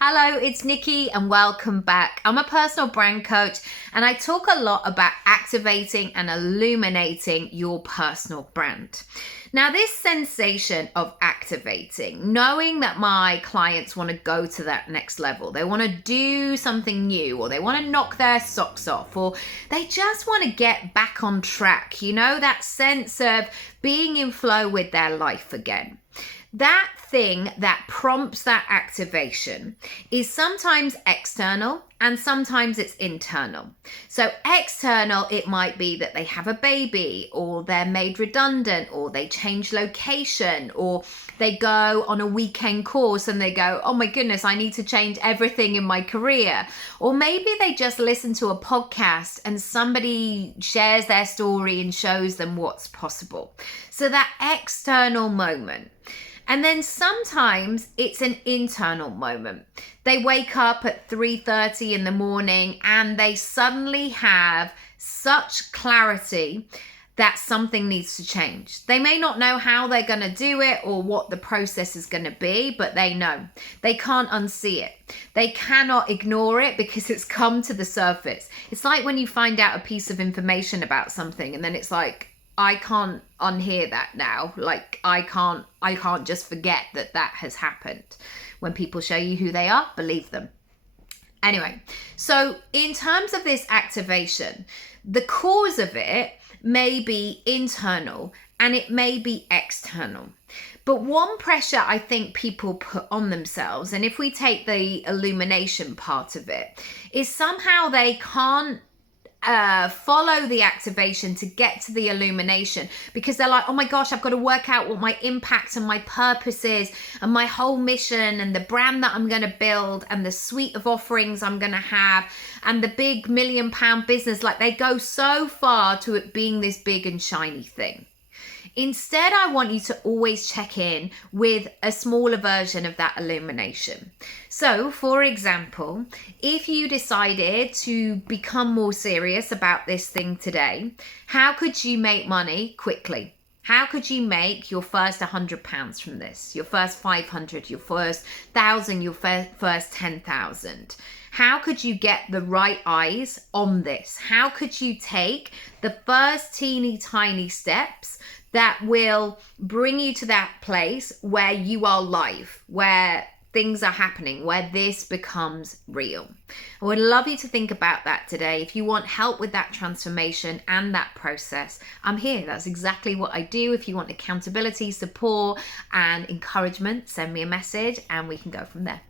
Hello, it's Nikki and welcome back. I'm a personal brand coach and I talk a lot about activating and illuminating your personal brand. Now, this sensation of activating, knowing that my clients want to go to that next level, they want to do something new, or they want to knock their socks off, or they just want to get back on track, that sense of being in flow with their life again. That thing that prompts that activation is sometimes external and sometimes it's internal. So external, it might be that they have a baby, or they're made redundant, or they change location, or they go on a weekend course and they go, oh my goodness, I need to change everything in my career. Or maybe they just listen to a podcast and somebody shares their story and shows them what's possible. So that external moment. And then sometimes it's an internal moment. They wake up at 3:30 in the morning and they suddenly have such clarity that something needs to change. They may not know how they're going to do it or what the process is going to be, but they know. They can't unsee it. They cannot ignore it because it's come to the surface. It's like when you find out a piece of information about something and then it's like, I can't unhear that now. Like I can't just forget that has happened. When people show you who they are, believe them. Anyway, so in terms of this activation, the cause of it may be internal and it may be external. But one pressure I think people put on themselves, and if we take the illumination part of it, is somehow they can't follow the activation to get to the illumination because they're like, oh my gosh, I've got to work out what my impact and my purpose is and my whole mission and the brand that I'm going to build and the suite of offerings I'm going to have and the big £1 million business. Like they go so far to it being this big and shiny thing. Instead, I want you to always check in with a smaller version of that illumination. So, for example, if you decided to become more serious about this thing today, how could you make money quickly? How could you make your first £100 from this, your first 500, your first 1,000, your first 10,000? How could you get the right eyes on this? How could you take the first teeny tiny steps that will bring you to that place where you are live, where things are happening, where this becomes real? I would love you to think about that today. If you want help with that transformation and that process, I'm here. That's exactly what I do. If you want accountability, support, and encouragement, send me a message and we can go from there.